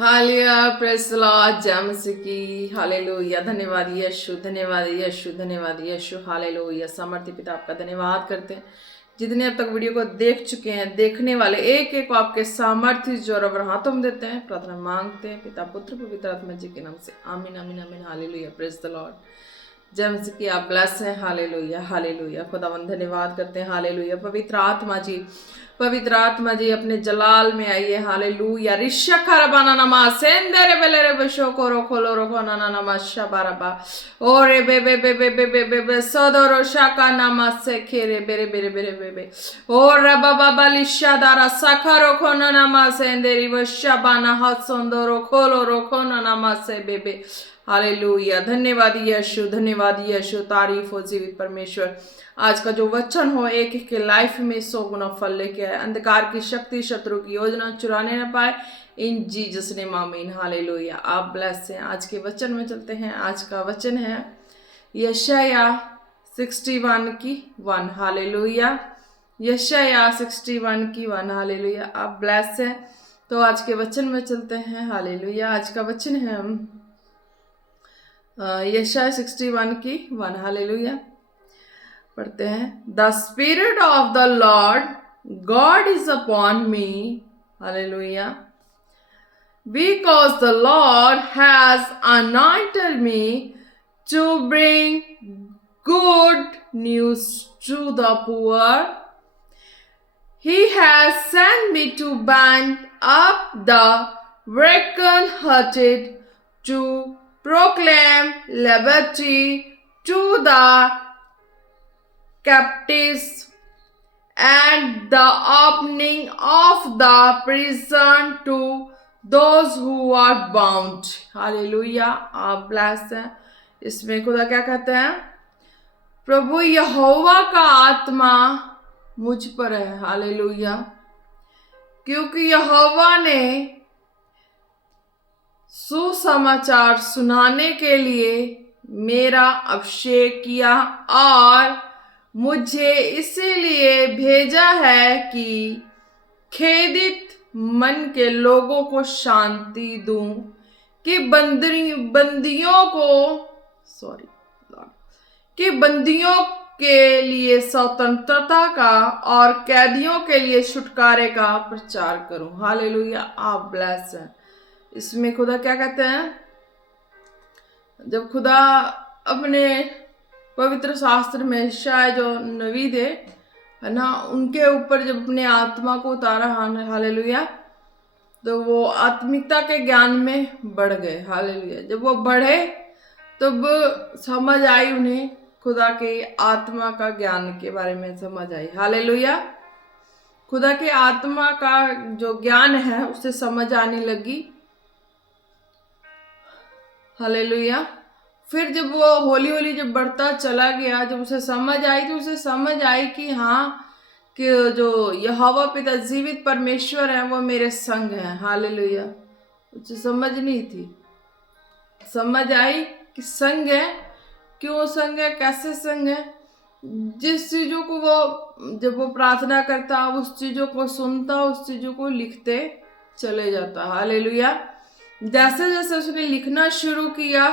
Hallelujah, praise the Lord, जय मसीह की। Hallelujah, धन्यवाद यीशु, धन्यवाद यीशु, धन्यवाद यीशु। हालेलुया, सामर्थ्य पिता आपका धन्यवाद करते हैं जितने अब तक वीडियो को देख चुके हैं। देखने वाले एक एक को आपके सामर्थ्य जोर और हाथों में देते हैं। प्रार्थना मांगते हैं पिता पुत्र पवित्र आत्मा जी के नाम से, आमीन आमीन आमीन। हालेलुया, प्रेज द लॉर्ड, जय मसीह की। आप ब्लेस हैं। हालेलुया हालेलुया, खुदावंद धन्यवाद करते हैं। हालेलुया, पवित्र आत्मा जी अपने जलाल में आइए। हालेलुया, रिश्या खरबाना नमा सेंदरे बेलेरे बशो कोरो खोलो रो खोना नमा शबारबा ओरे बे बे बे बे बे बे बे बे सदरो शाका नमा से खेरे बेरे बेरे बेरे बे बे और रबा बाबा लिशा दारा सखरो खोना नमा सेंदेरी बशाबाना हाथ संदरो खोलो रो खोना नमा से बेबे। हालेलुया, धन्यवाद यीशु, धन्यवाद यीशु। तारीफ हो जीवित परमेश्वर। आज का जो वचन हो एक एक के लाइफ में 100 गुना फल लेके आए। अंधकार की शक्ति शत्रु की योजना चुराने न पाए, इन जीसस नेम आमीन। हालेलुया, आप ब्लेस हैं। आज के वचन में चलते हैं। आज का वचन है यशाया 61 की 1। हालेलुया, यशाया 61 की 1। हालेलुया, आप ब्लेस हैं। तो आज के वचन में चलते हैं। हालेलुया, आज का वचन है यशाया 61 की 1। हालेलुया, पढ़ते हैं। The spirit of the Lord God is upon me. Hallelujah, because the Lord has anointed me to bring good news to the poor. He has sent me to bind up the broken-hearted, to proclaim liberty to the captives and the opening of the prison to those who are bound. Hallelujah, आप bless हैं। इसमें खुदा क्या कहते हैं? प्रभु यहोवा का आत्मा मुझ पर है। हालेलुया, क्योंकि यहोवा ने सुसमाचार सुनाने के लिए मेरा अभिषेक किया और मुझे इसीलिए भेजा है कि खेदित मन के लोगों को शांति दूं, कि बंदियों के लिए स्वतंत्रता का और कैदियों के लिए छुटकारे का प्रचार करूं। हालेलुया, आप ब्लेस हैं। इसमें खुदा क्या कहते हैं? जब खुदा अपने पवित्र शास्त्र में शायद जो नबी थे है ना, उनके ऊपर जब अपने आत्मा को उतारा, हालेलुया, तो वो आत्मिकता के ज्ञान में बढ़ गए। हालेलुया, जब वो बढ़े तब समझ आई उन्हें खुदा के आत्मा का ज्ञान के बारे में समझ आई। हालेलुया, खुदा के आत्मा का जो ज्ञान है उसे समझ आने लगी। हालेलुया, फिर जब वो होली होली जब बढ़ता चला गया, जब उसे समझ आई तो उसे समझ आई कि हाँ, कि जो यहोवा पिता जीवित परमेश्वर है वो मेरे संग है। हालेलुया, उसे समझ नहीं थी, समझ आई कि संग है। क्यों संग है, कैसे संग है? जिस चीजों को वो जब वो प्रार्थना करता, उस चीजों को सुनता, उस चीजों को लिखते चले जाता। हालेलुया, जैसे जैसे उसने लिखना शुरू किया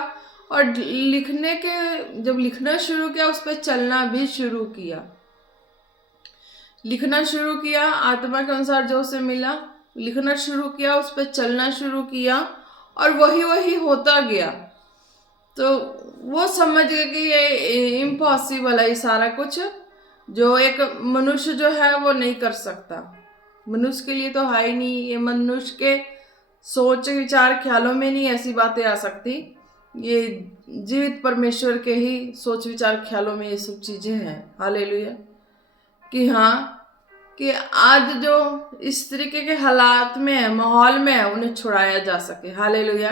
और जब लिखना शुरू किया उस पर चलना भी शुरू किया। लिखना शुरू किया आत्मा के अनुसार जो उसे मिला, लिखना शुरू किया, उस पर चलना शुरू किया और वही वही होता गया। तो वो समझ गए कि ये इम्पॉसिबल है, ये सारा कुछ जो एक मनुष्य जो है वो नहीं कर सकता। मनुष्य के लिए तो है ही नहीं, ये मनुष्य के सोच विचार ख्यालों में नहीं ऐसी बातें आ सकती। ये जीवित परमेश्वर के ही सोच विचार ख्यालों में ये सब चीजें हैं। हालेलुया, कि हाँ, कि आज जो इस तरीके के हालात में है, माहौल में है, उन्हें छुड़ाया जा सके। हालेलुया,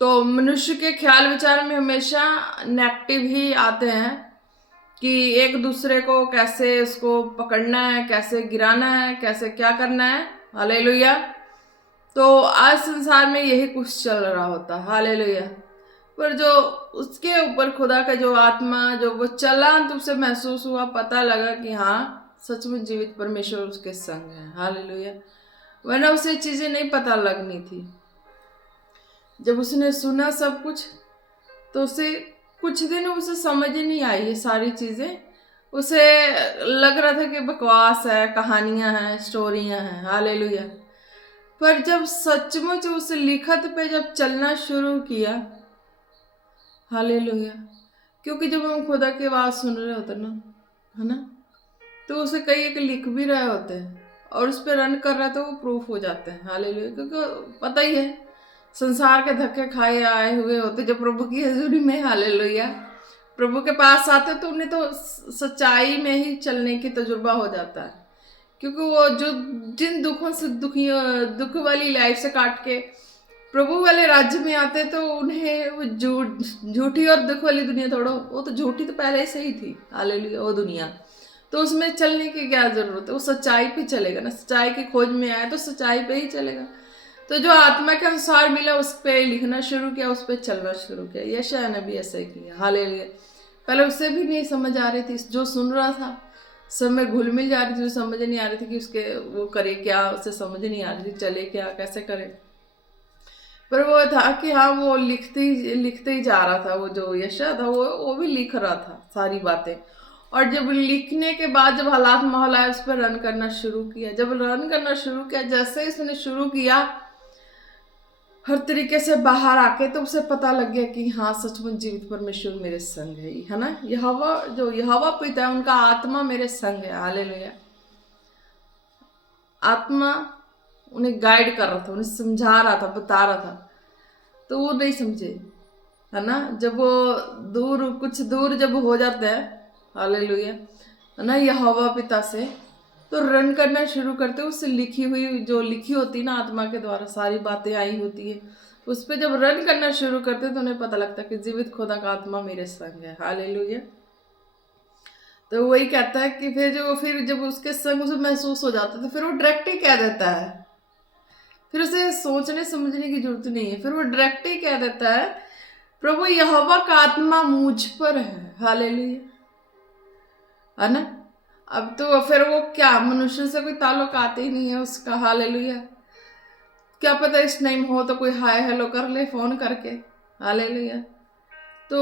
तो मनुष्य के ख्याल विचार में हमेशा नेगेटिव ही आते हैं कि एक दूसरे को कैसे उसको पकड़ना है, कैसे गिराना है, कैसे क्या करना है। हालेलुया, तो आज संसार में यही कुछ चल रहा होता। हालेलुया, पर जो उसके ऊपर खुदा का जो आत्मा जो वो चला, तो उसे महसूस हुआ, पता लगा कि हाँ, सच में जीवित परमेश्वर उसके संग है। हालेलुया, वरना उसे चीजें नहीं पता लगनी थी। जब उसने सुना सब कुछ तो उसे कुछ दिन उसे समझ ही नहीं आई ये सारी चीज़ें। उसे लग रहा था कि बकवास है, कहानियां हैं, स्टोरियां हैं। हालेलुया। पर जब सचमुच उस लिखत पे जब चलना शुरू किया, हालेलुया, क्योंकि जब हम खुदा की आवाज़ सुन रहे होते ना, है ना, तो उसे कई एक लिख भी रहे होते हैं और उस पर रन कर रहा है तो वो प्रूफ हो जाते हैं। हालेलुया। क्योंकि पता ही है संसार के धक्के खाए आए हुए होते जब प्रभु की हजूरी में, हालेलुया, प्रभु के पास आते तो उन्हें तो सच्चाई में ही चलने की तजुर्बा हो जाता है। क्योंकि वो जो जिन दुखों से दुख वाली लाइफ से काट के प्रभु वाले राज्य में आते तो उन्हें वो झूठी और दुख वाली दुनिया, थोड़ा वो तो झूठी तो पहले से ही थी, हालेलुया, वो दुनिया, तो उसमें चलने की क्या जरूरत है। वो सच्चाई पे चलेगा ना, सच्चाई की खोज में आए तो सच्चाई पे ही चलेगा। तो जो आत्मा के अनुसार मिला उस पर लिखना शुरू किया, उस पर चलना शुरू किया। यशायाह नबी ऐसा ही किया। हालेलुया। पहले उसे भी नहीं समझ आ रही थी, जो सुन रहा था सब में घुल मिल जा रही थी, समझ नहीं आ रही थी कि उसके वो करे क्या, उसे समझ नहीं आ रही थी चले क्या, कैसे करे। पर वो था कि हाँ, वो लिखते ही जा रहा था। वो जो यशा था वो भी लिख रहा था सारी बातें। और जब लिखने के बाद जब हालात माहौल आया, उस पर रन करना शुरू किया। जब रन करना शुरू किया, जैसे इसने शुरू किया हर तरीके से बाहर आके, तो उसे पता लग गया कि हाँ, सचमुच जीवित परमेश्वर मेरे संग है ना। यहोवा पिता है, उनका आत्मा मेरे संग है। हालेलुया। आत्मा उन्हें गाइड कर रहा था, उन्हें समझा रहा था, बता रहा था, तो वो नहीं समझे, है ना। जब वो कुछ दूर जब हो जाते हैं, हालेलुया, है ना, यहोवा पिता से, तो रन करना शुरू करते। उससे लिखी होती ना आत्मा के द्वारा सारी बातें आई होती है, उस पर जब रन करना शुरू करते तो उन्हें पता लगता है कि जीवित खुदा का आत्मा मेरे संग है। हालेलुया। तो वही कहता है कि फिर जब उसके संग उसे महसूस हो जाता है तो फिर वो डायरेक्ट ही कह देता है, फिर उसे सोचने समझने की जरूरत नहीं है, फिर वो डायरेक्ट ही कह देता है, प्रभु यहोवा का आत्मा मुझ पर है। हालेलुया, है ना। अब तो फिर वो क्या, मनुष्य से कोई ताल्लुक आते ही नहीं है उसका। हालेलुया। क्या पता इस टाइम हो तो कोई हाय हेलो कर ले फोन करके। हालेलुया। तो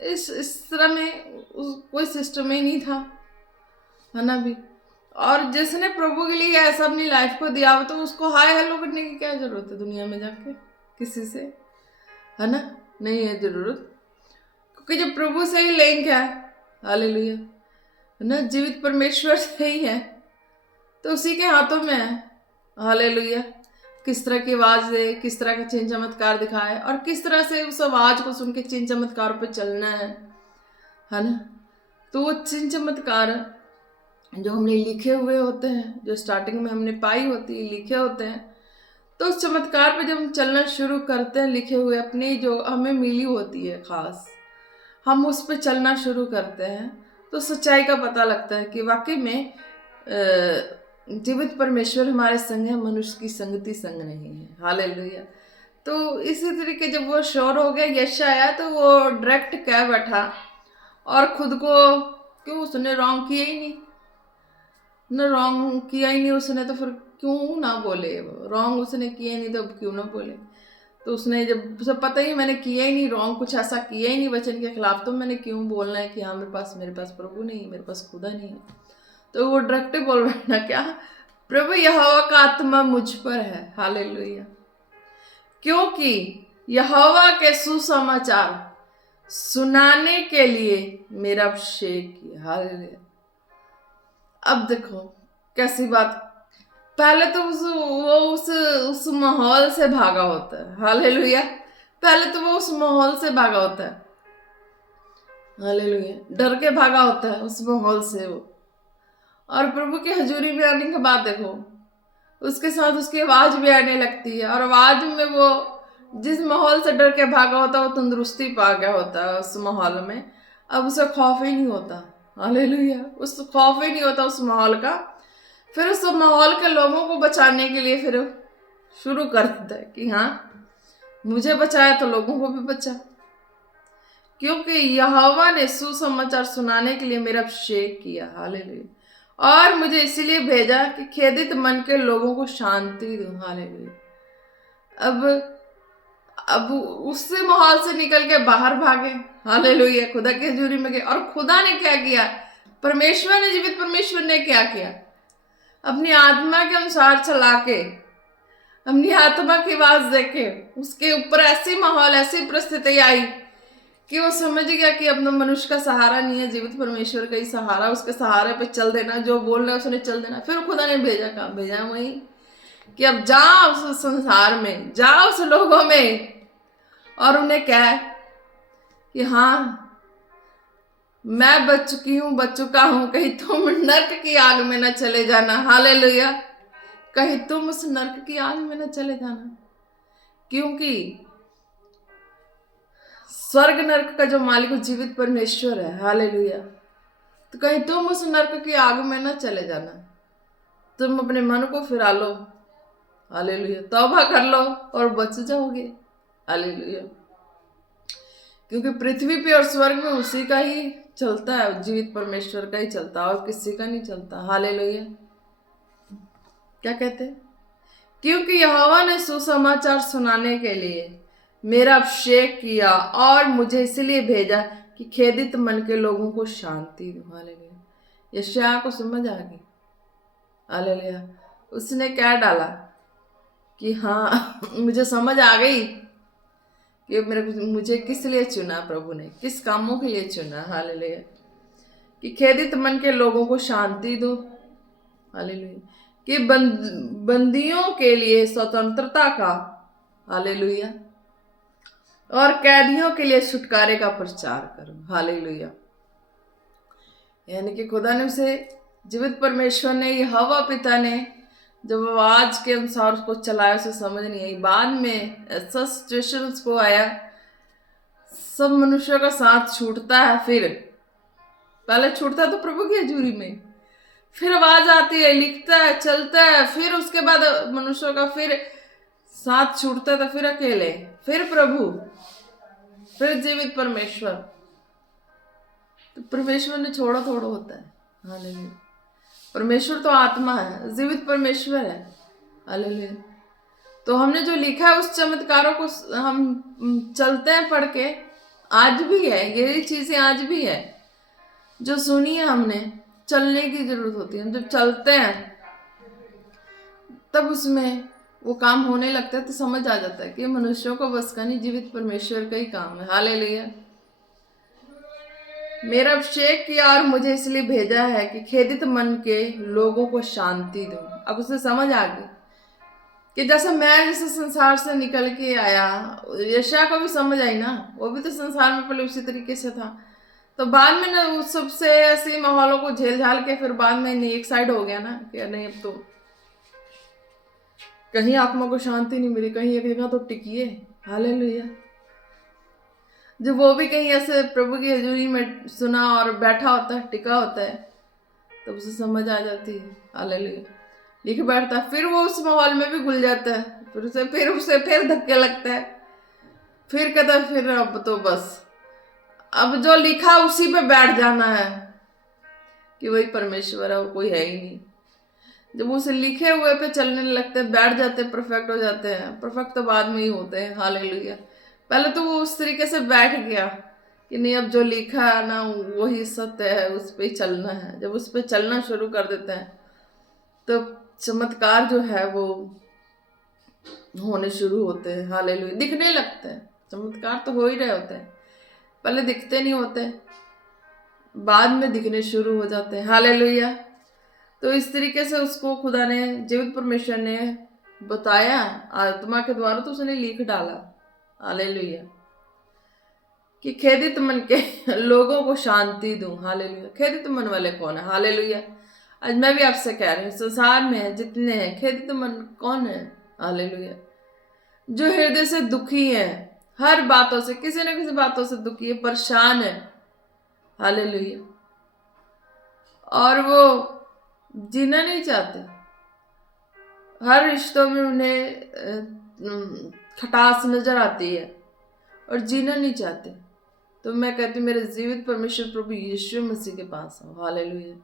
इस तरह में कोई सिस्टम ही नहीं था, है ना भी। और जिसने प्रभु के लिए ऐसा अपनी लाइफ को दिया हो तो उसको हाय हेलो करने की क्या जरूरत है दुनिया में जाके किसी से, है ना, नहीं है जरूरत। क्योंकि जब प्रभु से ही लिंक है, हालेलुया, है ना, जीवित परमेश्वर से ही है, तो उसी के हाथों में है। हालेलुया। किस तरह की आवाज दे, किस तरह का चिन्ह चमत्कार दिखाए और किस तरह से उस आवाज को सुन के चिन्ह चमत्कार पर चलना है ना। तो वो चिन्ह चमत्कार जो हमने लिखे हुए होते हैं, जो स्टार्टिंग में हमने पाई होती है, लिखे होते हैं, तो उस चमत्कार पे जब हम चलना शुरू करते हैं, लिखे हुए अपनी जो हमें मिली होती है खास, हम उस पर चलना शुरू करते हैं, तो सच्चाई का पता लगता है कि वाकई में जीवित परमेश्वर हमारे संग है, मनुष्य की संगति संग नहीं है। हालेलुया। तो इसी तरीके जब वो श्योर हो गया, यश आया, तो वो डायरेक्ट कह बैठा और खुद को, क्यों, उसने रॉन्ग किया ही नहीं, रॉन्ग किया ही नहीं उसने, तो फिर क्यों ना बोले। रॉन्ग उसने किया ही नहीं तो अब क्यों ना बोले। तो उसने जब उसे पता ही मैंने किया ही नहीं रॉन्ग, कुछ ऐसा किया ही नहीं वचन के खिलाफ, तो मैंने क्यों बोलना है कि हाँ मेरे पास प्रभु नहीं, मेरे पास खुदा नहीं है। तो वो डायरेक्ट बोल रहा है ना, क्या, प्रभु यहोवा का आत्मा मुझ पर है। हालेलुया। क्योंकि यहोवा के सुसमाचार सुनाने के लिए मेरा अभिषेक किया। हालेलुया। अब देखो कैसी बात, पहले तो उस माहौल से भागा होता है। हालेलुया। पहले तो वो उस माहौल से भागा होता है, हालेलुया, डर के भागा होता है उस माहौल से वो। और प्रभु की हजूरी में आने के बाद देखो उसके साथ उसकी आवाज भी आने लगती है, और आवाज में वो जिस माहौल से डर के भागा होता है वो तंदुरुस्ती पा गया होता है उस माहौल में। अब उसे खौफ ही नहीं होता। हालेलुया। उस खौफ ही नहीं होता उस माहौल का। फिर उस माहौल के लोगों को बचाने के लिए फिर शुरू कर देता है कि हाँ, मुझे बचाया तो लोगों को भी बचा, क्योंकि यहोवा ने सुसमाचार सुनाने के लिए मेरा अभिषेक किया। हालेलुया। और मुझे इसीलिए भेजा कि खेदित मन के लोगों को शांति दूं। हालेलुया। अब अब उससे माहौल से निकल के बाहर भागे, हालेलुया, खुदा की हजूरी में गए। और खुदा ने क्या किया? परमेश्वर ने, जीवित परमेश्वर ने क्या किया? अपनी आत्मा के अनुसार चला के, अपनी आत्मा की आवाज देके उसके ऊपर ऐसी माहौल, ऐसी परिस्थिति आई कि वो समझ गया कि अब मनुष्य का सहारा नहीं है, जीवित परमेश्वर का ही सहारा, उसके सहारे पे चल देना, जो बोल रहा है उसने चल देना। फिर खुदा ने भेजा, कहा भेजा वही कि अब जाओ उस संसार में, जाओ उस लोगों में और उन्हें कह कि हाँ मैं बच चुकी हूं, बच चुका हूं, कहीं तुम नर्क की आग में न चले जाना। हालेलुया, कहीं तुम उस नर्क की आग में न चले जाना, क्योंकि स्वर्ग नर्क का जो मालिक जीवित परमेश्वर है। हालेलुया, तो कहीं तुम उस नर्क की आग में न चले जाना। तुम अपने मन को फिरा लो, हालेलुया, तौबा कर लो और बच जाओगे। हालेलुया, क्योंकि पृथ्वी पे और स्वर्ग में उसी का ही चलता है, जीवित परमेश्वर का ही चलता है और किसी का नहीं चलता। हालेलुया, क्या कहते हैं? क्योंकि यहोवा ने सुसमाचार सुनाने के लिए मेरा अभिषेक किया और मुझे इसलिए भेजा कि खेदित मन के लोगों को शांति दूं। हालेलुया, यशायाह को समझ आ गई। हालेलुया, उसने क्या डाला कि हाँ मुझे समझ आ गई कि मुझे किस लिए चुना, प्रभु ने किस कामों के लिए चुना। हालेलुया, कि खेदित मन के लोगों को शांति दो। हालेलुया, कि बंदियों के लिए स्वतंत्रता का, हालेलुया, और कैदियों के लिए छुटकारे का प्रचार करो। हालेलुया, यानी कि खुदा ने उसे, जीवित परमेश्वर ने, यहोवा पिता ने जब आवाज के अनुसार उसको चलाया, उसे समझ नहीं आई। बाद में ऐसा सिचुएशन को आया, सब मनुष्यों का साथ छूटता है, फिर पहले छूटता तो प्रभु की हजूरी में, फिर आवाज आती है, लिखता है, चलता है, फिर उसके बाद मनुष्यों का फिर साथ छूटता है, तो फिर अकेले, फिर प्रभु, फिर जीवित परमेश्वर। तो परमेश्वर ने छोड़ा थोड़ा होता है। हालेलुया, परमेश्वर तो आत्मा है, जीवित परमेश्वर है। हालेलुया, तो हमने जो लिखा है उस चमत्कारों को हम चलते हैं पढ़ के, आज भी है, यही चीजें आज भी है जो सुनी है हमने। चलने की जरूरत होती है, हम जब चलते हैं तब उसमें वो काम होने लगता है, तो समझ आ जाता है कि मनुष्यों को बस का नहीं, जीवित परमेश्वर का ही काम है। हालेलुया, मेरा अभिषेक किया और मुझे इसलिए भेजा है कि खेदित मन के लोगों को शांति दूं। अब उसे समझ आ गई कि जैसे मैं जैसे संसार से निकल के आया, यशा को भी समझ आई ना, वो भी तो संसार में पहले उसी तरीके से था। तो बाद में ना उस सबसे ऐसे माहौलों को झेल झाल के फिर बाद में नहीं, एक साइड हो गया ना कि नहीं, अब तो कहीं आत्मा को शांति नहीं मिली, कहीं एक जगह तो टिकिए। हालेलुया, जब वो भी कहीं ऐसे प्रभु की हजूरी में सुना और बैठा होता है, टिका होता है, तब उसे समझ आ जाती है। हालेलुया, लिख बैठता है, फिर वो उस माहौल में भी घुल जाता है, फिर उसे फिर धक्के लगता है, फिर कहता है फिर अब तो बस, अब जो लिखा उसी पे बैठ जाना है कि वही परमेश्वर है, वो कोई है ही नहीं। जब उसे लिखे हुए पे चलने लगते हैं, बैठ जाते हैं, परफेक्ट हो जाते हैं। परफेक्ट तो बाद में ही होते हैं। हालेलुया, पहले तो वो उस तरीके से बैठ गया कि नहीं, अब जो लिखा है ना वही सत्य है, उस पर चलना है। जब उस पर चलना शुरू कर देते हैं तो चमत्कार जो है वो होने शुरू होते हैं। हालेलुया, दिखने लगते हैं। चमत्कार तो हो ही रहे होते हैं, पहले दिखते नहीं होते, बाद में दिखने शुरू हो जाते हैं। हालेलुया, तो इस तरीके से उसको खुदा ने, जीवित परमेश्वर ने बताया आत्मा के द्वारा, तो उसने लिख डाला। हालेलुया, कि खेदित मन के लोगों को शांति दूं। हालेलुया, खेदित मन वाले कौन है? हालेलुया, आज मैं भी आपसे कह रही हूँ, संसार में जितने हैं, खेदित मन कौन है? हालेलुया, जो हृदय से दुखी है, हर बातों से, किसी न किसी बातों से दुखी है, परेशान है। हालेलुया, और वो जीना नहीं चाहते, हर रिश्तों में उन्हें खटास नजर आती है और जीना नहीं चाहते। तो मैं कहती हूँ मेरे जीवित परमेश्वर प्रभु यीशु मसीह के पास आओ। हालेलुया,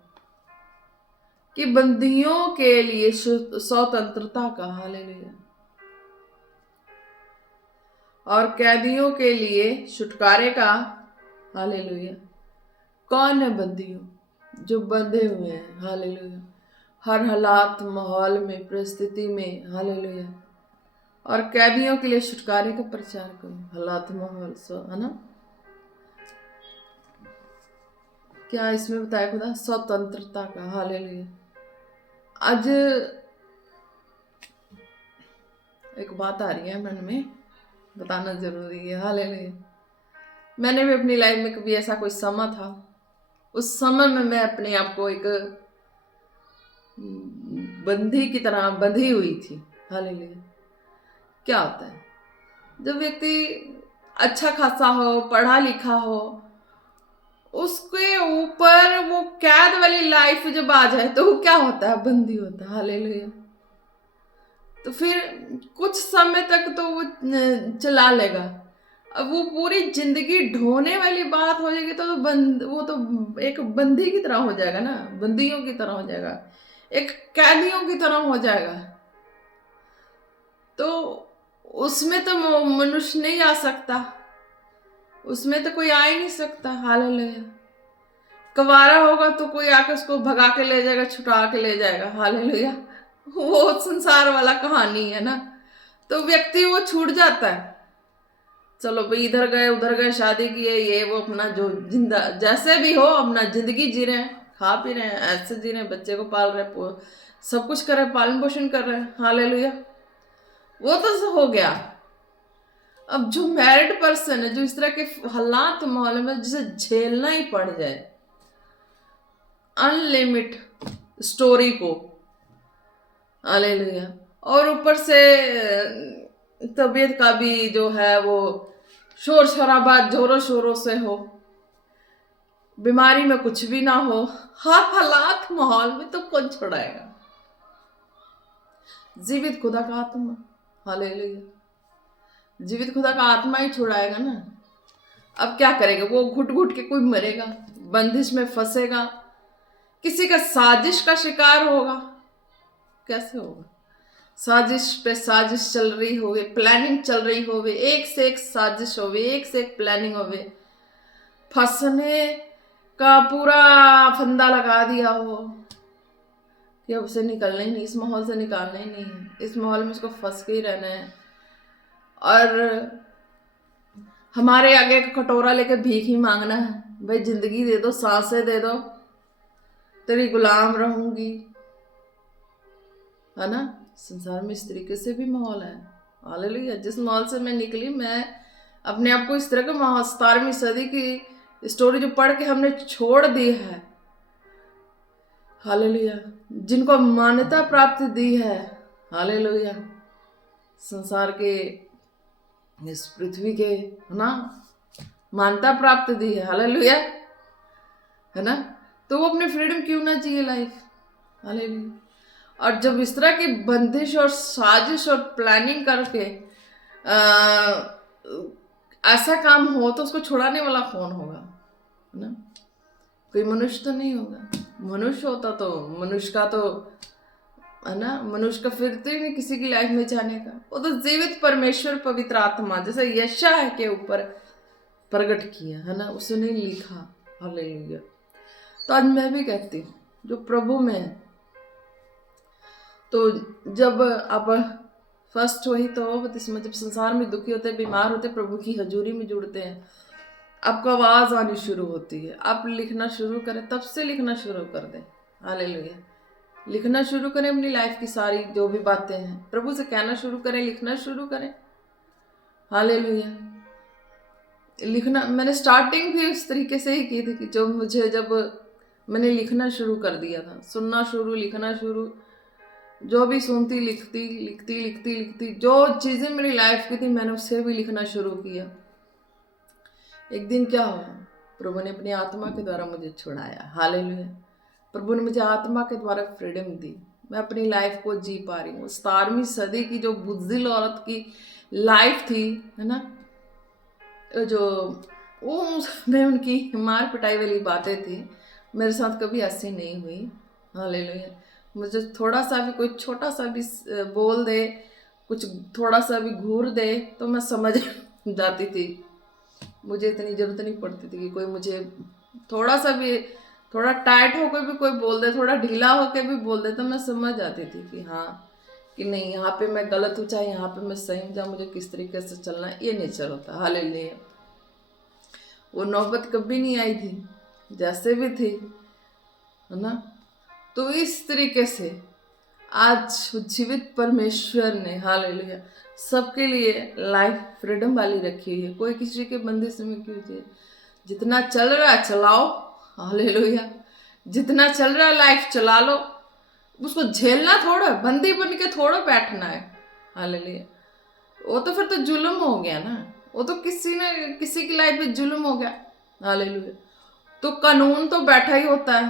कि बंदियों के लिए स्वतंत्रता का, हालेलुया, और कैदियों के लिए छुटकारे का। हालेलुया। कौन है बंदियों? जो बंधे हुए हैं। हालेलुया। हर हालात माहौल में परिस्थिति में। हालेलुया। और कैदियों के लिए छुटकारे का प्रचार करो। हालात माहौल सो, है ना? क्या इसमें बताया खुदा? स्वतंत्रता का। हालेलुया। आज एक बात आ रही है मन में, बताना जरूरी है। हालेलुया। मैंने भी अपनी लाइफ में कभी ऐसा कोई समय था, उस समय में मैं अपने आप को एक बंधी की तरह बंधी हुई थी। हालेलुया। क्या होता है जब व्यक्ति अच्छा खासा हो, पढ़ा लिखा हो, उसके ऊपर वो कैद वाली लाइफ जब आ जाए तो वो क्या होता है? बंदी होता है। हालेलुया। तो फिर कुछ समय तक तो वो चला लेगा। अब वो पूरी जिंदगी ढोने वाली बात हो जाएगी तो वो तो एक बंदी की तरह हो जाएगा ना, बंदियों की तरह हो जाएगा, एक कैदियों की तरह हो जाएगा। तो उसमें तो मनुष्य नहीं आ सकता, उसमें तो कोई आ ही नहीं सकता। हालेलुया। कवारा होगा तो कोई आकर उसको भगा के ले जाएगा, छुटा के ले जाएगा। हालेलुया। वो संसार वाला कहानी है ना। तो व्यक्ति वो छूट जाता है। चलो भाई, इधर गए उधर गए, शादी किए, ये वो, अपना जो जिंदा जैसे भी हो अपना जिंदगी जी रहे हैं, खा पी रहे हैं, ऐसे जी रहे हैं, बच्चे को पाल रहे हैं, सब कुछ कर रहे हैं, पालन पोषण कर रहे हैं। हालेलुया। वो तो हो गया। अब जो मैरिड पर्सन है, जो इस तरह के हालात माहौल में जिसे झेलना ही पड़ जाए, अनलिमिट स्टोरी को। हालेलुया। और ऊपर से तबीयत का भी जो है वो शोर शराबा जोरों शोरों से हो, बीमारी में कुछ भी ना हो, हर हालात माहौल में तो कौन छुड़ाएगा? जीवित खुदा का आत्मा। हालेलुया। जीवित खुदा का आत्मा ही छुड़ाएगा ना। अब क्या करेगा? वो घुट घुट के कोई मरेगा, बंदिश में फंसेगा, किसी का साजिश का शिकार होगा। कैसे होगा? साजिश पे साजिश चल रही होवे, प्लानिंग चल रही होवे, एक से एक साजिश होवे, एक से एक प्लानिंग होवे, फंसने का पूरा फंदा लगा दिया हो कि अब उसे निकलना ही नहीं, इस माहौल से निकालना ही नहीं है, इस माहौल में उसको फंस के ही रहना है। और हमारे आगे एक कटोरा लेके भीख ही मांगना है, भाई जिंदगी दे दो, सांसें दे दो, तेरी गुलाम रहूंगी, है ना? संसार में इस तरीके से भी माहौल है। हालेलुया। जिस माहौल से मैं निकली, मैं अपने आप को इस तरह का माहौल, 17वीं सदी की स्टोरी जो पढ़ के हमने छोड़ दी है। हालेलुया। जिनको मान्यता प्राप्त दी है। हालेलुया। संसार के, इस पृथ्वी के, है ना, मान्यता प्राप्त दी है। हालेलुया। है ना? तो वो अपने फ्रीडम क्यों ना जिए लाइफ? हालेलुया। और जब इस तरह की बंदिश और साजिश और प्लानिंग करके ऐसा काम हो तो उसको छुड़ाने वाला कौन होगा? है ना? कोई मनुष्य तो नहीं होगा। मनुष्य होता तो मनुष्य का तो, है ना, मनुष्य का फिरते ही नहीं किसी की लाइफ में जाने का। वो तो जीवित परमेश्वर पवित्र आत्मा जैसे यशायाह के ऊपर प्रकट किया, है ना, उसने लिखा। हालेलुया। तो आज मैं भी कहती हूँ जो प्रभु में है, तो जब आप फर्स्ट वही तो बपतिस्मा, जब संसार में दुखी होते, बीमार होते, प्रभु की हजूरी में जुड़ते हैं, आपको आवाज आनी शुरू होती है, आप लिखना शुरू करें, तब से लिखना शुरू कर दें। हालेलुया। लिखना शुरू करें अपनी लाइफ की सारी जो भी बातें हैं, प्रभु से कहना शुरू करें, लिखना शुरू करें। हालेलुया। लिखना मैंने स्टार्टिंग भी इस तरीके से ही की थी कि जब मैंने लिखना शुरू कर दिया था, सुनना शुरू, लिखना शुरू, जो भी सुनती लिखती लिखती लिखती लिखती, जो चीज़ें मेरी लाइफ की थी मैंने उससे भी लिखना शुरू किया। एक दिन क्या हुआ, प्रभु ने अपनी आत्मा के द्वारा मुझे छुड़ाया। हालेलुया। प्रभु ने मुझे आत्मा के द्वारा फ्रीडम दी, मैं अपनी लाइफ को जी पा रही हूँ। 17वीं सदी की जो बुज़दिल औरत की लाइफ थी, है ना, जो वो में उनकी मार पिटाई वाली बातें थी, मेरे साथ कभी ऐसी नहीं हुई। हालेलुया। मुझे थोड़ा सा भी, कोई छोटा सा भी बोल दे, कुछ थोड़ा सा भी घूर दे तो मैं समझ जाती थी, मुझे इतनी जरूरत नहीं पड़ती थी कि कोई मुझे थोड़ा सा भी, थोड़ा टाइट होकर भी कोई बोल दे, थोड़ा ढीला होकर भी बोल दे, तो मैं समझ जाती थी कि हाँ, कि नहीं यहाँ पे मैं गलत हूँ, चाहे यहाँ पे मैं सही हूँ, चाहे मुझे किस तरीके से चलना है, ये नेचर होता। हालेलुया। वो नौबत कभी नहीं आई थी, जैसे भी थी, है ना। तो इस तरीके से आज जीवित परमेश्वर ने, हालेलुया, सबके लिए लाइफ फ्रीडम वाली रखी हुई है। कोई किसी के बंदिश में क्यों है। जितना चल रहा है चलाओ, हालेलुया। जितना चल रहा है लाइफ चला लो, उसको झेलना थोड़ा, बंदी बन के थोड़ा बैठना है। हालेलुया। वो तो फिर तो जुल्म हो गया ना, वो तो किसी की लाइफ में जुल्म हो गया। हालेलुया। तो कानून तो बैठा ही होता है।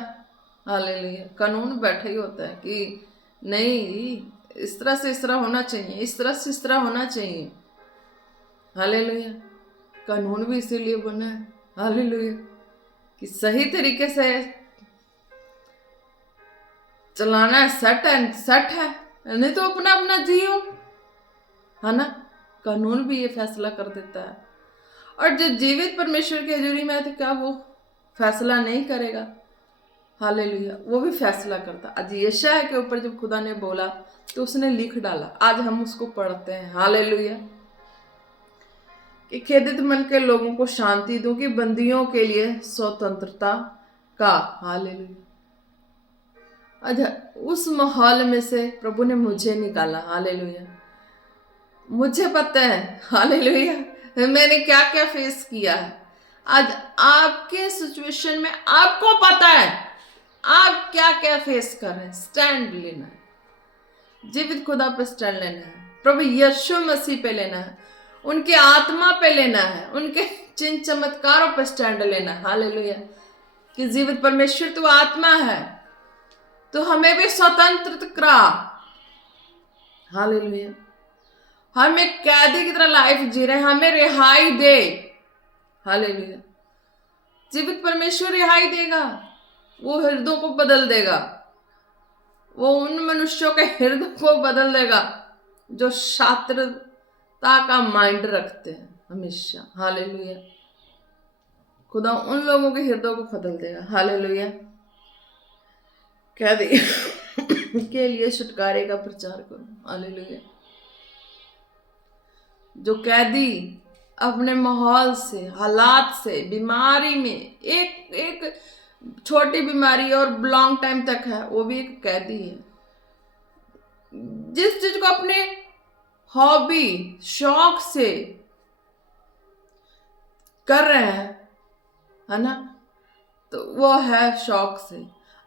हालेलुया। कानून बैठा ही होता है कि नहीं, इस तरह से इस तरह होना चाहिए, इस तरह से इस तरह होना चाहिए। हालेलुया। कानून भी इसीलिए बना है, हालेलुया, कि सही तरीके से चलाना है, सेट है, नहीं तो अपना अपना जियो, है ना। कानून भी ये फैसला कर देता है। और जो जीवित परमेश्वर की हजूरी में है, तो क्या वो फैसला नहीं करेगा। हालेलुया। वो भी फैसला करता। आज यशायाह के ऊपर जब खुदा ने बोला तो उसने लिख डाला, आज हम उसको पढ़ते हैं। हालेलुया। कि खेदित मन के लोगों को शांति दूं, कि बंदियों के लिए स्वतंत्रता का। हालेलुया। आज उस माहौल में से प्रभु ने मुझे निकाला। हालेलुया। मुझे पता है, हालेलुया, मैंने क्या क्या फेस किया है। आज आपके सिचुएशन में आपको पता है आप क्या क्या फेस कर रहे हैं। स्टैंड लेना है, जीवित खुदा पे स्टैंड लेना है, प्रभु यीशु मसीह पे लेना है, उनके आत्मा पे लेना है, उनके चिन्ह चमत्कारों पे स्टैंड लेना है। हालेलुया। कि जीवित परमेश्वर तो आत्मा है, तो हमें भी स्वतंत्र करा। हालेलुया। हम एक कैदी की तरह लाइफ जी रहे हैं, हमें रिहाई दे। हालेलुया। जीवित परमेश्वर रिहाई देगा, वो हृदयों को बदल देगा, वो उन मनुष्यों के हृदय को बदल देगा जो शात्रता का माइंड रखते हैं हमेशा। हालेलुया। खुदा उन लोगों के हृदय को बदल देगा। हालेलुया। कैदी के लिए छुटकारे का प्रचार करो। हालेलुया। जो कैदी अपने माहौल से, हालात से, बीमारी में, एक छोटी बीमारी और लॉन्ग टाइम तक है, वो भी एक कैदी है। जिस चीज को अपने हॉबी, शौक से कर रहे हैं, है ना, तो वो है शौक से।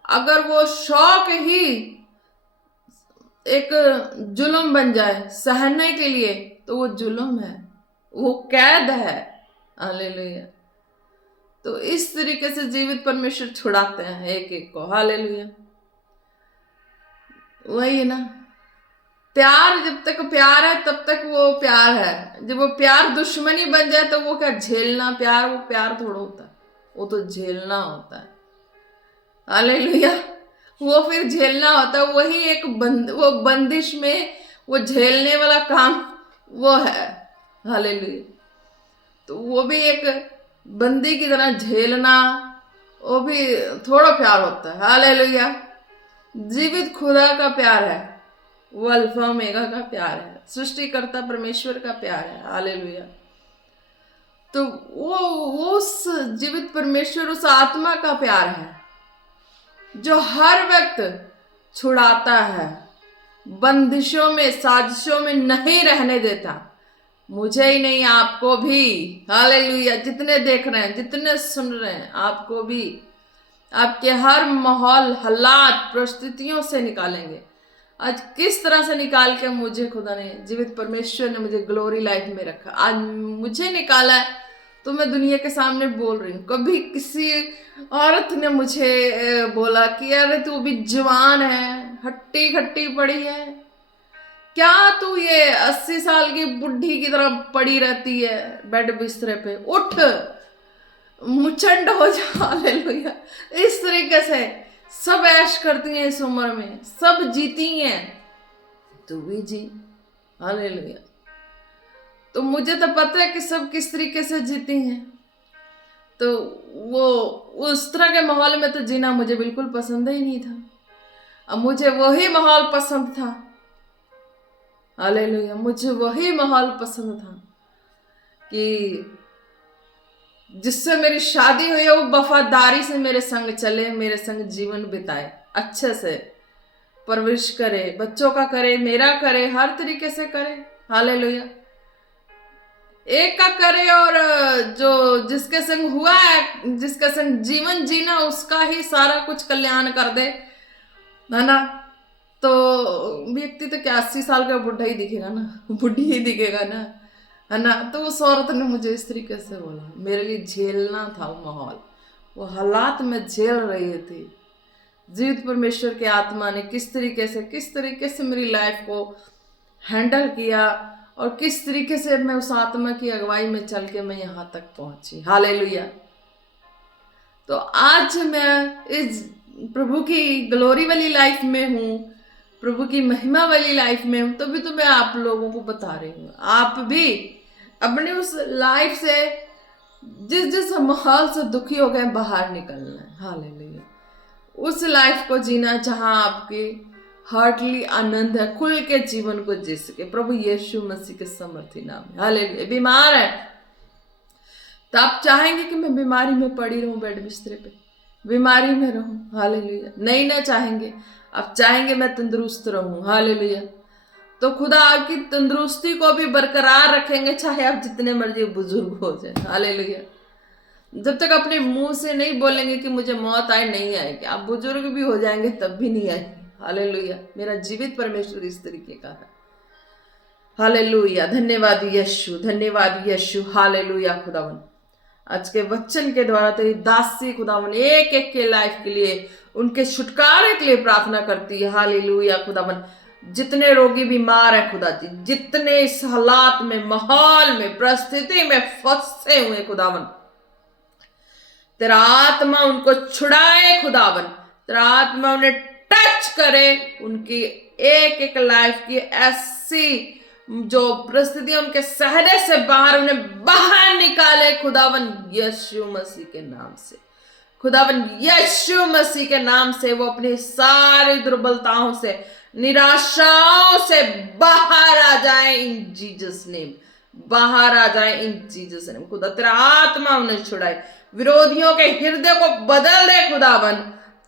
अगर वो शौक ही एक जुल्म बन जाए सहने के लिए, तो वो जुल्म है, वो कैद है। हालेलुया। तो इस तरीके से जीवित परमेश्वर छुड़ाते हैं एक एक को। हालेलुया। वही है ना, प्यार जब तक प्यार है तब तक वो प्यार है। जब वो प्यार दुश्मनी बन जाए तो वो क्या झेलना प्यार, वो प्यार थोड़ा होता है, वो तो झेलना होता है। हालेलुया। वो फिर झेलना होता है, वही एक वो बंदिश में वो झेलने वाला काम वो है। हालेलुया। तो वो भी एक बंदी की तरह झेलना, वो भी थोड़ा प्यार होता है। हालेलुया। जीवित खुदा का प्यार है, वो अल्फा ओमेगा का प्यार है, सृष्टिकर्ता परमेश्वर का प्यार है। हालेलुया। तो वो उस जीवित परमेश्वर, उस आत्मा का प्यार है जो हर वक्त छुड़ाता है, बंदिशों में, साजिशों में नहीं रहने देता। मुझे ही नहीं, आपको भी। हालेलुया। जितने देख रहे हैं, जितने सुन रहे हैं, आपको भी आपके हर माहौल, हालात, परिस्थितियों से निकालेंगे। आज किस तरह से निकाल के मुझे खुदा ने, जीवित परमेश्वर ने मुझे ग्लोरी लाइफ में रखा, आज मुझे निकाला है, तो मैं दुनिया के सामने बोल रही हूँ। कभी किसी औरत ने मुझे बोला कि अरे तू अभी जवान है, हट्टी खट्टी पड़ी है, क्या तू ये 80 साल की बुढ़ी की तरह पड़ी रहती है बेड बिस्तरे पे, उठ मुचंड हो जा। हालेलुया। इस तरीके से सब ऐश करती हैं इस उम्र में, सब जीती हैं, तू भी जी। हालेलुया। तो मुझे तो पता है कि सब किस तरीके से जीती हैं, तो वो उस तरह के माहौल में तो जीना मुझे बिल्कुल पसंद ही नहीं था। अब मुझे वही माहौल पसंद था, हालेलुया, मुझे वही माहौल पसंद था कि जिससे मेरी शादी हुई है वो वफादारी से मेरे संग चले, मेरे संग जीवन बिताए, अच्छे से परवरिश करे, बच्चों का करे, मेरा करे, हर तरीके से करे, हालेलुया, एक का करे, और जो जिसके संग हुआ है, जिसके संग जीवन जीना, उसका ही सारा कुछ कल्याण कर दे, है ना। तो व्यक्ति तो क्या 80 साल का बुढ़ा ही दिखेगा ना, बुढ़ी ही दिखेगा ना, है ना। तो उस औरत ने मुझे इस तरीके से बोला, मेरे लिए झेलना था वो माहौल, वो हालात में झेल रही थी। जीवित परमेश्वर की आत्मा ने किस तरीके से मेरी लाइफ को हैंडल किया, और किस तरीके से मैं उस आत्मा की अगुवाई में चल के मैं यहाँ तक पहुंची, हालेलुया। तो आज मैं इस प्रभु की ग्लोरी वाली लाइफ में हूँ, प्रभु की महिमा वाली लाइफ में हूँ, तभी तो मैं आप लोगों को बता रही हूँ। आप भी अपने उस लाइफ से, जिस माहौल से दुखी हो गए, बाहर निकलना है, हालेलुया। उस लाइफ को जीना जहां आपके हार्टली आनंद है, खुल के जीवन को जी सके, प्रभु यीशु मसीह के समर्थी नाम में, हालेलुया। बीमार है तो आप चाहेंगे कि मैं बीमारी में पड़ी रहूं, बेड बिस्तरे पे बीमारी में रहूं, हालेलुया, नहीं ना चाहेंगे, आप चाहेंगे मैं तंदुरुस्त रहूं, हालेलुया। तो खुदा आपकी तंदुरुस्ती को भी बरकरार रखेंगे, चाहे आप जितने मर्जी बुजुर्ग हो जाए, हालेलुया। जब तक अपने मुंह से नहीं बोलेंगे कि मुझे मौत आए, नहीं आएगी। आप बुजुर्ग भी हो जाएंगे तब भी नहीं आएगी, हालेलुया। मेरा जीवित परमेश्वर इस तरीके का है, हालेलुया। धन्यवाद यीशु, धन्यवाद यीशु, हालेलुया। खुदावन आज के वचन के द्वारा तेरी दासी खुदावन एक एक के लाइफ के लिए, उनके छुटकारे के लिए प्रार्थना करती है, हालेलुया। खुदावन जितने रोगी बीमार है खुदा जी, जितने इस हालात में, माहौल में, परिस्थिति में फंसे हुए खुदावन, तेरा आत्मा उनको छुड़ाए खुदावन, तेरा आत्मा उन्हें टच करे, उनकी एक एक लाइफ की ऐसी जो परिस्थितियां उनके सहने से बाहर, उन्हें बाहर निकाले खुदावन यीशु मसीह के नाम से, खुदावन यीशु मसीह के नाम से। वो अपनी सारी दुर्बलताओं से, निराशाओं से बाहर आ जाए इन जीसस नेम, बाहर आ जाए इन जीसस नेम। खुदा तेरा आत्मा उन्हें छुड़ाए, विरोधियों के हृदय को बदल दे खुदावन,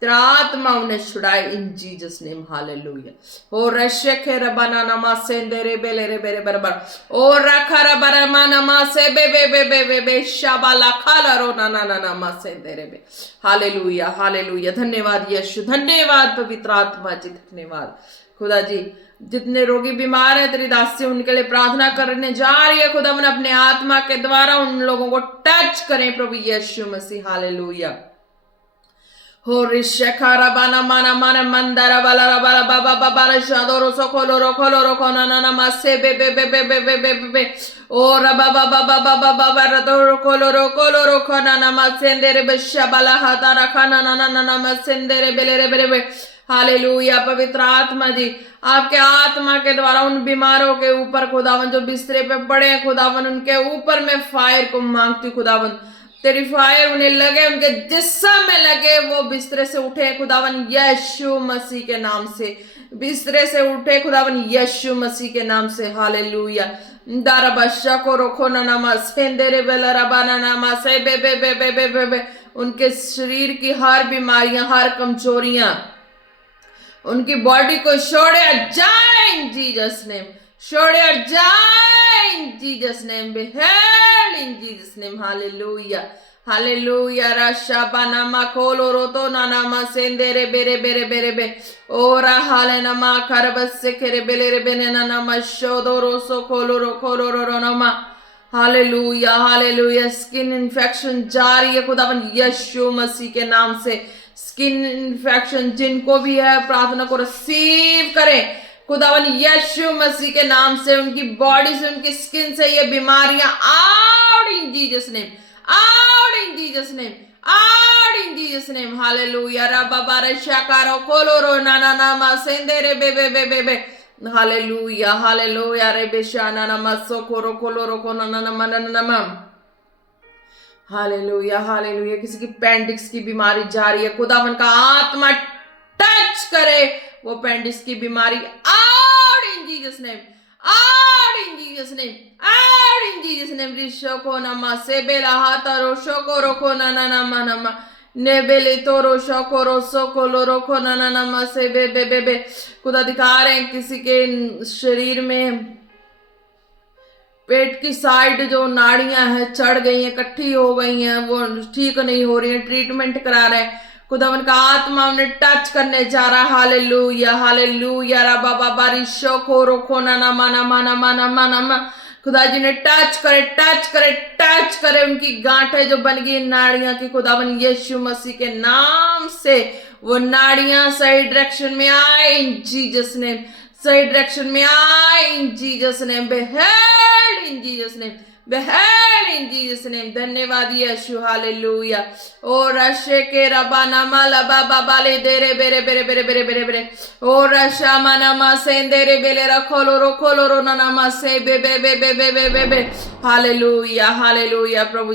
तेरा आत्मा उन्हें छुड़ाए इन जीसस नेम, हालेलुया। ओ रशखे रबाना नमा सेंदेरे बेले रे बेरे बरबर, ओ रखा रबरमा नमा से बे बे बे बे बे बे शाबाला खाला रो ना ना ना नमा सेंदेरे बे, हालेलुया, हालेलुया। धन्यवाद यीशु, धन्यवाद पवित्र आत्मा जी, धन्यवाद खुदा जी। जितने रोगी बीमार है तेरी दासी, उनके लिए प्रार्थना करने जा रही है खुदा, मन अपने आत्मा के द्वारा उन लोगों को टच करें प्रभु यीशु मसीह, हालेलुया। हो रिशखारा बाना माना माना मंदारा बाला बाला बाबा बाबा रशादोरो सोकोलो रोकोलो रोकोना ना ना मासे बे बे बे बे बे बे बे बे ओ रबा बाबा बाबा बाबा रदोरो कोलो रोकोलो रोकोना ना मासेंदेरे बशाबाला हाता रखाना ना ना ना ना मासेंदेरे बेलेरे बेले बे, हालेलुया। पवित्र आत्मा जी, आपके आत्मा के द्वारा उन बीमारों के ऊपर खुदावन, जो बिस्तरे पे पड़े हैं खुदावन, उनके ऊपर मैं फायर को मांगती खुदावन, तेरी फायर उन्हें लगे, उनके जिस्म में लगे, वो बिस्तरे से उठे खुदावन यीशु मसीह के नाम से, बिस्तरे से उठे खुदावन यीशु मसीह के नाम से, हालेलुया। दारबशा को रोको ना नामा सेंदेरे बेला रबाना नामा से बे बे बे बे बे बे बे, उनके शरीर की हर बीमारियां, हर कमजोरियां, उनकी बॉडी को छोड़े जाए इन जीसस नेम, छोड़े जाए in Jesus name, behold in Jesus name, hallelujah, hallelujah. राशा बानामा खोलो रोतो नानामा सेंदेरे बेरे बेरे बेरे बे ओरा हाले नमा करबस से खेरे बेले रे बेने नानामा शोदो रोसो खोलो रो खोलो रो रो नमा, हालेलुया, हालेलुया। स्किन इन्फेक्शन जारी है खुदावन यीशु मसीह के नाम से, स्किन इन्फेक्शन जिनको भी है प्रार्थना को रिसीव करें खुदावन यीशु मसीह के नाम से, उनकी बॉडी से, उनकी स्किन से ये बीमारियां out in Jesus name, out in Jesus name, out in Jesus name, hallelujah. रबा बारे शाकारो कोलोरो नाना नामा सेंदेरे बे बे बे बे बे हालेलुया हालेलुया रे बेशाना नमस्सो कोरो कोलो रोको ननमा हालेलुया हालेलुया। किसी की पेंडिक्स की बीमारी जा रही है, खुदावन का आत्मा टच करे वो पेंडिक्स की बीमारी, out in Jesus name, out in Jesus name, out in Jesus name. रिशो को नमा से बेला हाथा रोशो को रोको नमा नेबेले तो रोशो को रोसो को लो रोको नमा से बे बे बे बे। खुदा दिखा रहे हैं किसी के शरीर में पेट की साइड जो नाड़ियां हैं चढ़ गई हैं, इकट्ठी हो गई हैं, वो ठीक नहीं हो रही हैं, ट्रीटमेंट करा रहे हैं। खुदावन का आत्मा उन्हें टच करने जा रहा है। हालेलुया हालेलुया रा बाबा बारिशो को रोको ना माना माना माना माना। खुदा जी ने टच करे टच करे टच करे उनकी गांठें जो बन गई नाड़ियां की, खुदावन यीशु मसीह के नाम से वो नाड़ियां सही डायरेक्शन में आए इन जीसस नेम, सही डायरेक्शन में आए in Jesus name, behold in Jesus name, behold in Jesus name. धन्यवाद यीशु हालेलुया। ओ रशे के रबाना माला बाबा बाले देरे बेरे बेरे बेरे बेरे बेरे बेरे ओ रशा माना मा सेंदेरे बेले रखोलो रोखोलो रो नामा से बे बे बे बे बे बे बे बे। हालेलुया हालेलुया प्रभु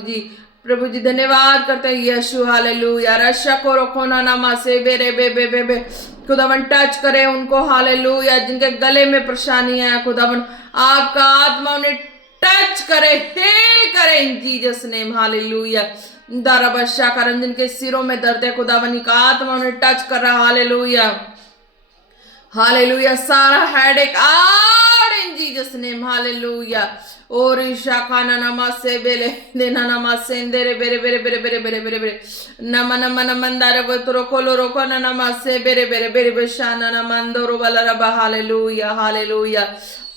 जी धन्यवाद करते हैं यीशु हालेलुया। रशा को रोको नामा से बेरे बे बे बे बे। खुदावन टच करे उनको हालेलुया, जिनके गले में परेशानियां है खुदावन आपका आत्मा उन्हें टच करे, हेल करे इन जीसस नेम हालेलुया। दरबशा करन जिनके सिरों में दर्द है खुदावन का आत्मा उन्हें टच कर रहा हालेलुया हालेलुया। सारा headache out in Jesus name hallelujah. और ईशा खाना नमा से बेले देना नमा से बेरे बेरे बेरे बेरे बेरे बेरे बेरे बेरे नमा नमा नमंदारे वो तो रोको लो रोको ना नमा से बेरे बेरे बेरे बेशाना नमंदो रो वाला रबा हालेलुया हालेलुया।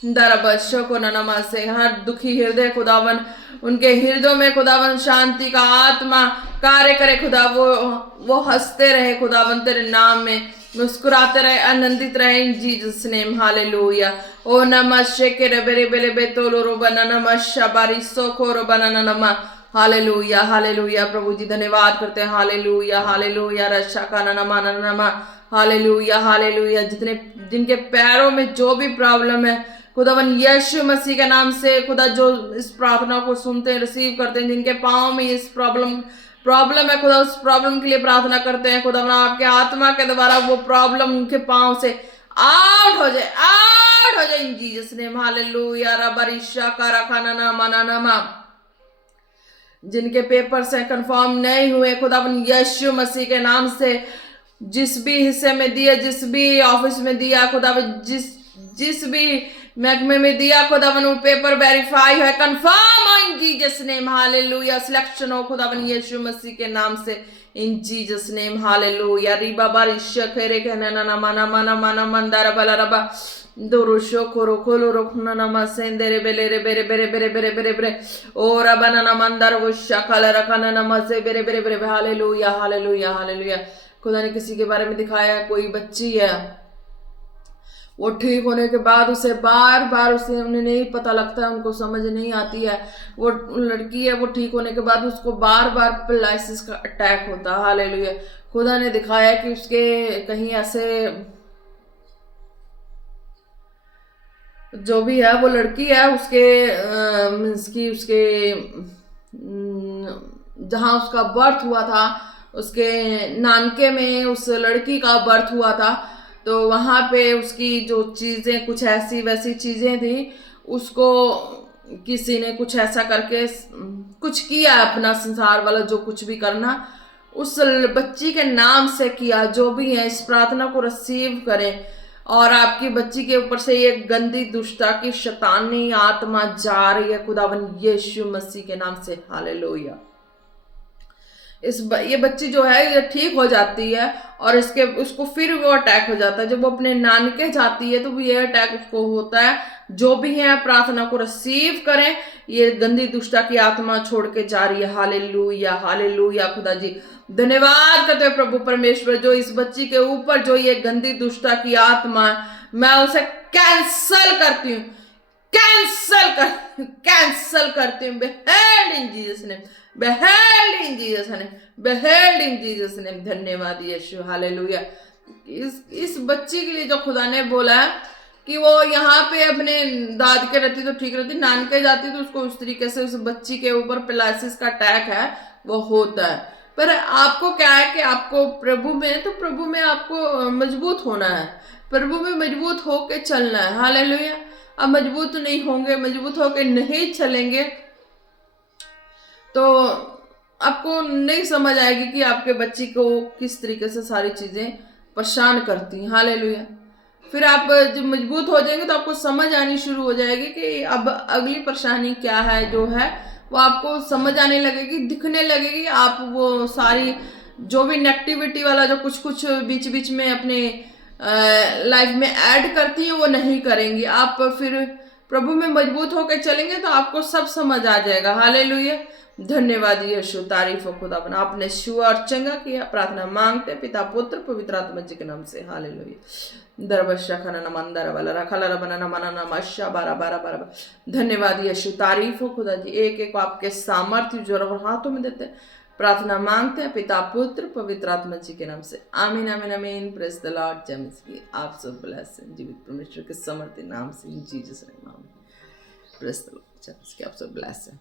दरबशो को नमा से हर दुखी हृदय खुदावन उनके हृदयों में खुदावन शांति का आत्मा कार्य करे खुदा, वो हंसते रहे खुदावन तेरे नाम में, मुस्कुराते रहे, आनंदित रहे इन जीसस नेम हालेलुया। ओ नमस्ते के रबेरे बेले बेतोलो रो बना नमस्सा बारी सोको रो बना नमा हालेलुया हालेलुया। प्रभु जी धन्यवाद करते हैं हालेलुया हालेलुया। रक्षा का नमा नमा हालेलुया हालेलुया। जिनके पैरों में जो भी प्रॉब्लम है खुदावन यीशु मसीह के नाम से खुदा जो इस प्रार्थना को सुनते हैं रिसीव करते हैं, जिनके पाँव में इस प्रॉब्लम है खुदा उस प्रॉब्लम के लिए प्रार्थना करते हैं खुदा आपके आत्मा के द्वारा वो प्रॉब्लम उनके पाँव से आउट हो जाए इन जीसस नेम हालेलुया। रबरिशा का रखाना ना माना नमा। जिनके पेपर्स हैं कंफर्म नहीं हुए खुदावन यीशु मसीह के नाम से जिस भी हिस्से में दिया, जिस भी ऑफिस में दिया खुदावन, जिस भी महकमे में दिया खुदावन वो पेपर वेरीफाई है, कंफर्म हो इन जीसस नेम हालेलुया। सिलेक्शन हो खुदावन यीशु मसीह के नाम से इन जीसस नेम हालेलुया। रिबा बारिश खेरे कहना ना माना माना माना मंदारा बला रबा दोरुशो कोरो कोलो रोखना नमा सेंदेरे बेले रे बेरे बेरे बेरे बेरे बेरे बेरे ओ रबना ना मंदार वो शकाल रखना नमा से बेरे बेरे बेरे हालेलुया हालेलुया हालेलुया। खुदा ने किसी के बारे में दिखाया, कोई बच्ची है वो ठीक होने के बाद उसे बार बार उसे उन्हें नहीं पता लगता है, उनको समझ नहीं आती है, वो लड़की है वो ठीक होने के बाद उसको बार बार पैरालिसिस का अटैक होता है हालेलुया। खुदा ने दिखाया कि उसके कहीं ऐसे जो भी है वो लड़की है उसके मीन्स की उसके जहाँ उसका बर्थ हुआ था उसके नानके में उस लड़की का बर्थ हुआ था, तो वहाँ पे उसकी जो चीज़ें कुछ ऐसी वैसी चीज़ें थी, उसको किसी ने कुछ ऐसा करके कुछ किया अपना संसार वाला जो कुछ भी करना उस बच्ची के नाम से किया। जो भी है इस प्रार्थना को रिसीव करें और आपकी बच्ची के ऊपर से ये गंदी दुष्टता की शैतानी आत्मा जा रही है खुदावन यीशु मसीह के नाम से हालेलुया। ये बच्ची जो है ये ठीक हो जाती है और उसको फिर वो अटैक हो जाता है। जब वो अपने नानके जाती है तो भी ये अटैक उसको होता है। जो भी है प्रार्थना को रिसीव करें, ये गंदी दुष्टता की आत्मा छोड़ के जा रही है हालेलुया हालेलुया। खुदा जी धन्यवाद करते हैं प्रभु परमेश्वर, जो इस बच्ची के ऊपर जो ये गंदी दुष्टता की आत्मा मैं उसे कैंसल करती हूँ, कैंसल करती हूँ behold in Jesus name, behold in Jesus name, behold in Jesus name. धन्यवाद यीशु हालेलुया। इस बच्ची के लिए जो खुदा ने बोला है कि वो यहाँ पे अपने दाद के रहती तो ठीक रहती, नानके जाती तो उसको उस तरीके से उस बच्ची के ऊपर पिलासिस का अटैक है वो होता है। पर आपको क्या है कि आपको प्रभु में, तो प्रभु में आपको मजबूत होना है, प्रभु में मजबूत होके चलना है। हालेलुया। अब मजबूत नहीं होंगे, मजबूत होके नहीं चलेंगे तो आपको नहीं समझ आएगी कि आपके बच्ची को किस तरीके से सारी चीजें परेशान करती हैं। हालेलुया। फिर आप जब मजबूत हो जाएंगे तो आपको समझ आनी शुरू हो जाएगी कि अब अगली परेशानी क्या है, जो है वो आपको समझ आने लगेगी, दिखने लगेगी। आप वो सारी जो भी नेगेटिविटी वाला जो कुछ कुछ बीच बीच में अपने लाइफ में ऐड करती है वो नहीं करेंगी। आप फिर प्रभु में मजबूत होकर चलेंगे तो आपको सब समझ आ जाएगा। हालेलुया। धन्यवाद यीशु, तारीफ हो खुदा बना, आपने छुआ और चंगा किया। प्रार्थना मांगते पिता पुत्र पवित्र आत्मा जी के नाम से। हालेलुया। दरबशा खना नमंदर वाला रखला रबना नमना नमशा बारा बारा बारा। धन्यवाद यीशु, तारीफ हो खुदा जी। एक एक आपके सामर्थ्य जो हाथों में देते हैं। प्रार्थना मांगते हैं पिता पुत्र पवित्र आत्मा जी के नाम से। आमीन आमीन आमीन। Praise the Lord. जय मसीह। आप सब ब्लेस हैं जीवित परमेश्वर के समर्थी नाम से, इन जीसस नेम आमीन। Praise the Lord. जय मसीह। आप सब ब्लेस हैं।